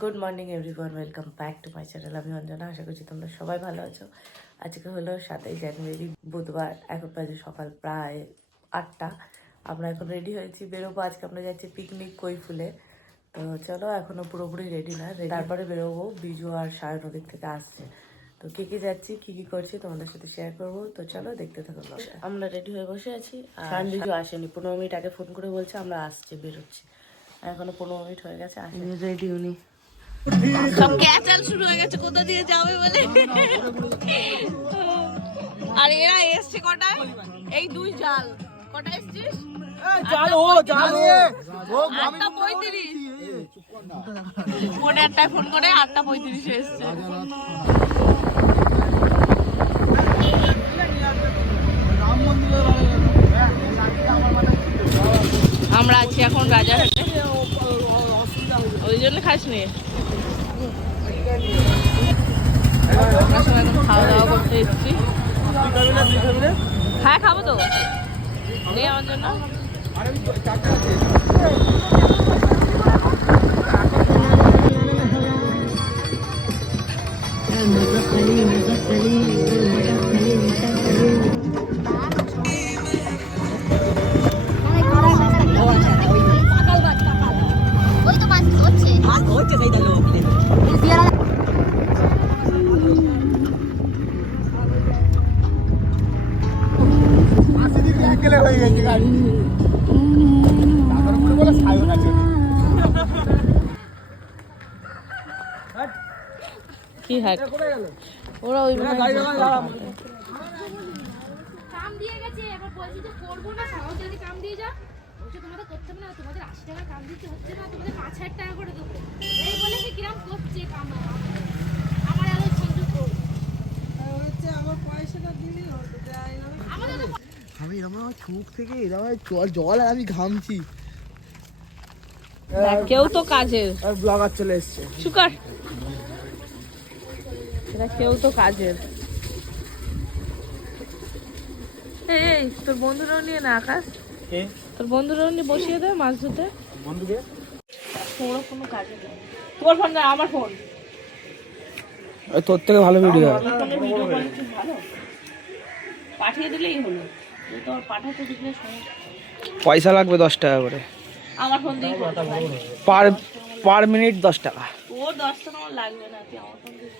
Good morning everyone, welcome back to my channel. আমি অঞ্জনা, আশা করছি তোমরা সবাই ভালো আছো। আজকে হলো 7ই জানুয়ারি, বুধবার। এখন বাজে সকাল প্রায় 8টা। আমরা এখন রেডি হয়েছি, বেরোবো। আজকে আমরা যাচ্ছি পিকনিক কৈফুলে। তো চলো, এখনও পুরোপুরি রেডি না, তারপরে বেরোবো। বিজু আর সায়ন ওদিক থেকে আসছে। তো কে কে যাচ্ছি, কি কি করছি তোমাদের সাথে শেয়ার করবো। তো চলো, দেখতে থাকো। আমরা রেডি হয়ে বসে আছি। সায়ন বিজু আসেনি, 15 মিনিট আগে ফোন করে বলছে আমরা আসছি, বেরোচ্ছি। এখনো 15 মিনিট হয়ে গেছে, আসেনি। রেডি উনি সব ক্যাচাল শুরু হয়ে গেছে, কোথা দিয়ে যাবে বলে। আর এরা এসছে কটায়? এই দুই জাল কটায় এসছিস? জাল ও 8:35। ফোনে 8টায় ফোন করে 8:35 এসছে। আমরা আছি এখন রাজারহাটে, ওই জন্য খাসনি। আমরা সবাই এখন খাওয়া দাওয়া করতে এসেছি। হ্যাঁ, খাবো তো, নেই আমার জন্য। কি হ্যাক ওরা ওই কাম দিয়ে গেছে। এবার বলছি যে করবো না, সবাই যদি কাম দিয়ে যা, বলছে তোমাদের করতে হবে না, তোমাদের 80 টাকা কাম দিতে হচ্ছে না, তোমাদের 5,000 টাকা করে দেবো। এই বলে কি কিরাম করছে কাম। আমার আলো চিন্তা করো, হচ্ছে আমার পয়সাটা দিলি হতো। আমি এরকম আমার চোখ থেকে এরকম জল আর আমি ঘামছি। কেউ তো কাজের ব্লগার চলে এসছে। সুকার, এটা কেউ তো কাজের। এই তোর বন্ধুরাও নিয়ে না, আকাশ তোর বন্ধুরাও নিয়ে বসিয়ে দে মাছ ধুতে। বন্ধুকে ওরা কোনো কাজে নেই। তোমার ফোন না, আমার ফোন। তোর থেকে ভালো ভিডিও হয়। ভিডিও কোয়ালিটি ভালো, পাঠিয়ে দিলেই হলো। তো পাঠাতে দিলে পয়সা লাগবে 10 টাকা করে। আমার ফোন দিয়ে পার মিনিট 10 টাকা। ও 10 টাকা আমার লাগবে না, তুই আমার ফোন দিয়ে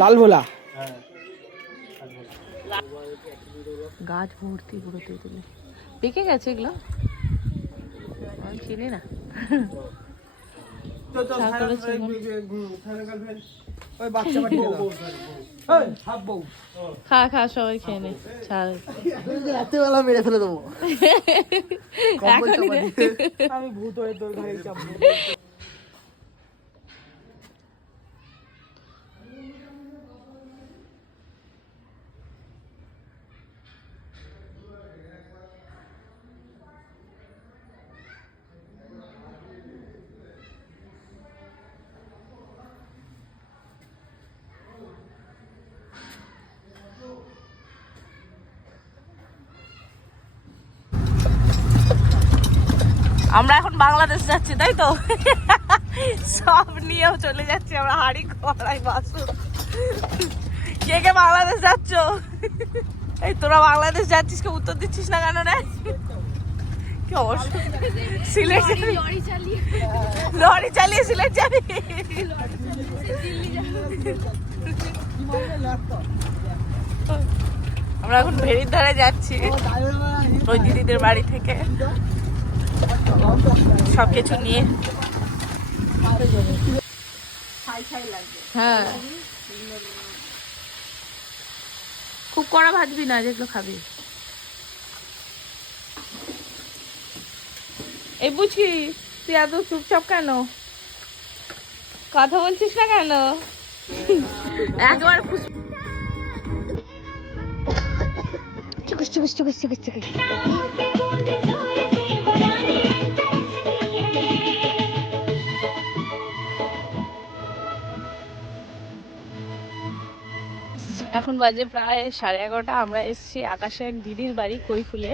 লাল ভোলা গাছ ভর্তি পুরো তেঁতুলে। পেকে গেছে এগুলো, আমি চিনি না। খা খা, সবাই খেয়ে নে। রাত্রেবেলা মেরে ফেলে দেবো। এখনই আমি ভূত হয়ে তোর ঘরে চাপবো। আমরা এখন বাংলাদেশ যাচ্ছি, তাই তো? সব নিয়েও চলে যাচ্ছি আমরা, হাড়ি কড়াই বাসন। কে কে বাংলাদেশ যাচ্ছ? এই তোরা বাংলাদেশ যাচ্ছিস, কে উত্তর দিচ্ছিস না কেন রে? কি অবস্থা? সিলেট লরি চালিয়ে সিলেট যাবি? আমরা এখন ভেড়ির ধারে যাচ্ছি, ওই দিদিদের বাড়ি থেকে সবকিছু নিয়ে। হ্যাঁ, খুব কড়া ভাজবি না, যেগুলো খাবি। এই বুঝি তুই এত চুপচাপ কেন, কথা বলছিস না কেন? একবার চুকুস চুকুস চুকুস চুকুস চুকুস। এখন বাজে প্রায় 11:30। আমরা এসেছি আকাশে এক দিদির বাড়ি কৈফুলে,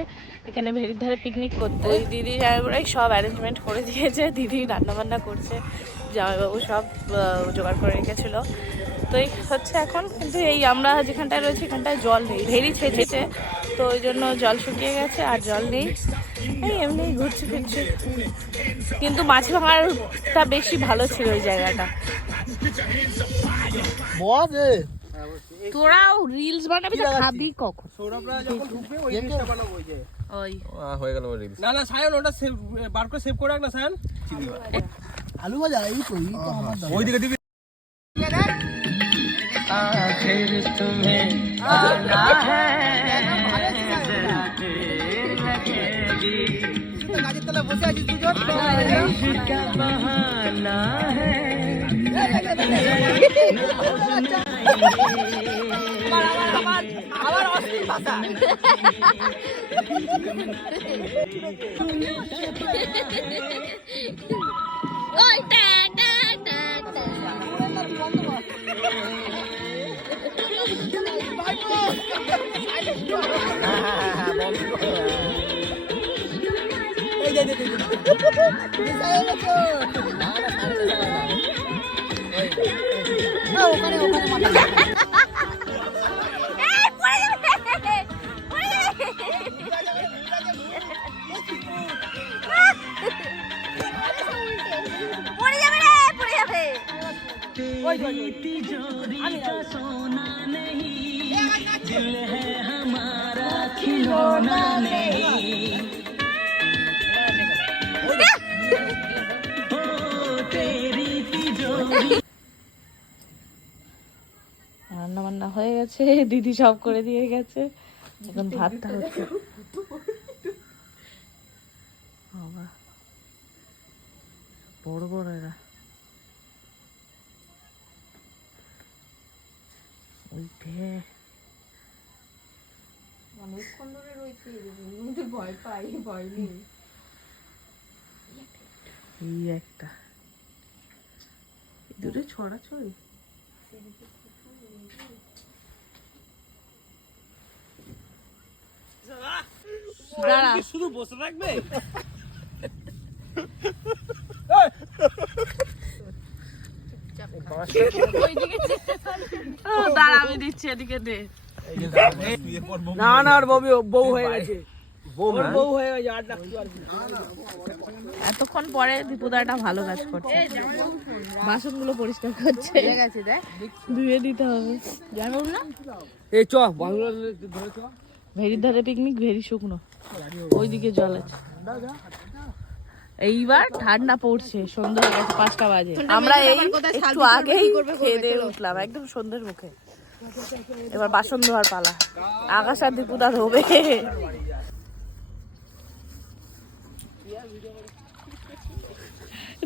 এখানে ভেড়ির ধারে পিকনিক করতে। ওই দিদি জামাইবাবুরাই সব অ্যারেঞ্জমেন্ট করে দিয়েছে, দিদি রান্নাবান্না করছে, জামাইবাবু সব জোগাড় করে রেখেছিল। তো এই হচ্ছে এখন, কিন্তু এই আমরা যেখানটায় রয়েছি এখানটায় জল নেই, ভেড়ি ছেঁচেছে তো ওই জন্য জল শুকিয়ে গেছে আর জল নেই। এই এমনি ঘুরছি ফিরছি, কিন্তু মাছ ভাঙারটা বেশি ভালো ছিল ওই জায়গাটা। তোরাও রিলস বানাবি তো খাবি কখন? সৌরভরা যখন ঢুকবে ওই জিনিসটা বানাবো ওই যে ওই হয়ে গেল রিলস। না না সায়ন ওটা সেভ বার করে সেভ করে রাখ না সায়ন। আলু ভাজা এই তো আমার দাদা। ওই দিকে দিবি। आखिर तुम्हें आना है लगेगी का बहाना है सोना नहीं दिल है हमारा खिलौना नहीं हो तेरी तिजोरी। রান্না বান্না হয়ে গেছে, দিদি সব করে দিয়ে গেছে, এখন ভাতটা হচ্ছে। বাবা বড় বড় এরা। উঠে অনেকক্ষণ ধরে রয়েছে, ভয় পাই, ভয় নেই। এই একটা দূরে ছড়াছড়ি। দাঁড়া, শুধু বসে রাখবে। দাঁড়া আমি দিচ্ছি, এদিকে দে। না না আর বউ হয়ে গেছে, বউ হয়ে গেছে আর ডাকতে পারবি না। এতক্ষণ পরে দীপুদাটা ভালো কাজ করছে, বাসনগুলো পরিষ্কার করছে, ধুয়ে দিতে হবে। জানো না এই চ বাংলা ধরে চ। ভেড়ির ধারে পিকনিক, ভেড়ি শুকনো, ওইদিকে জল আছে। এইবার ঠান্ডা পড়ছে, সন্ধ্যা হয়ে গেছে, 5টা বাজে। আমরা এই একটু আগেই খেয়ে দিয়ে উঠলাম, একদম সন্ধ্যের মুখে। এবার বাসন ধোয়ার পালা, আকাশ আর দীপুদা ধোবে।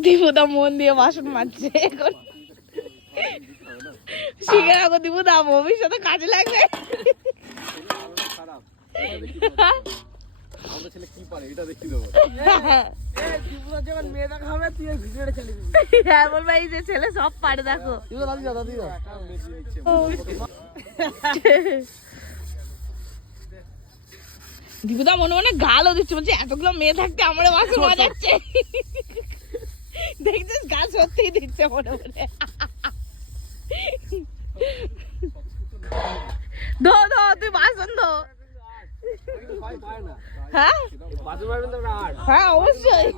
দীপুদা মন দিয়ে বাসন মাজছে এখন। শিখে রাখো দীপুদা, ভবিষ্যতে কাজে লাগবে। আমাদের ছেলে কি পারে এটা দেখি দেবো। এই ত্রিপুরা যখন মেয়ে দেখা হবে তুই এই ভিডিওটা চালিয়ে দিবি। হ্যাঁ বলবা এই যে ছেলে সব পারে, দেখো। দীপুদা মনে মনে গালও দিচ্ছে, বলছে এতগুলো মেয়ে থাকতে আমার বাসন মাজাচ্ছে। দেখছিস গাল সত্যিই দিচ্ছে মনে মনে। ধো ধো তুই বাসন ধো। হ্যাঁ হ্যাঁ অবশ্যই,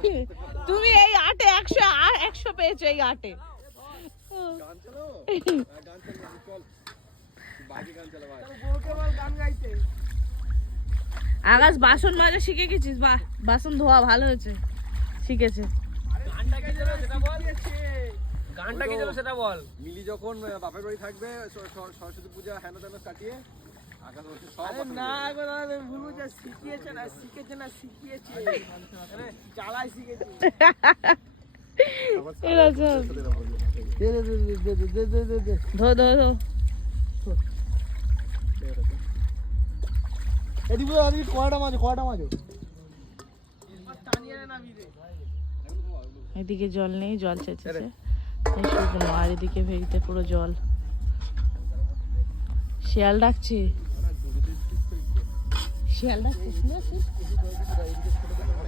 তুমি এই 8-এ 100 পেয়েছো, এই 8-এ। আকাশ বাসন মাজা শিখে গেছিস, বাহ, বাসন ধোয়া ভালো হয়েছে, শিখেছে। গানটা কি ছিল সেটা বল। মিলি যখন বাপের বাড়ি থাকবে সরস্বতী পূজা হেন তেন কাটিয়ে আকাশ বলছে সব। আরে না গো দাদা ভুল বুঝা, শিখিয়েছে না শিখেছে না শিখিয়েছে, আরে চালাই শিখেছে। এরা সব ধো ধো ধো। এদিকে আমি কয়টা মাছ এদিকে জল নেই, জল ছেঁচেছে, আর এদিকে ভেড়িতে পুরো জল। শিয়াল ডাকছে। শিয়াল ডাকছে শুনেছিস?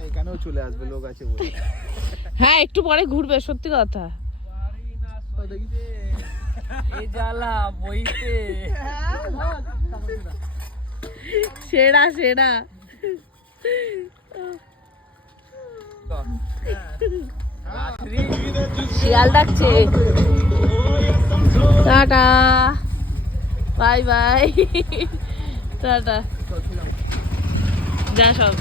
এখানেও চলে আসবে, লোক আছে বলে। হ্যাঁ একটু পরে ঘুরবে, সত্যি কথা। এই জ্বালা বইতে সেরা সেরা। শিয়াল ডাকছে। Tata bye bye tata. যা সব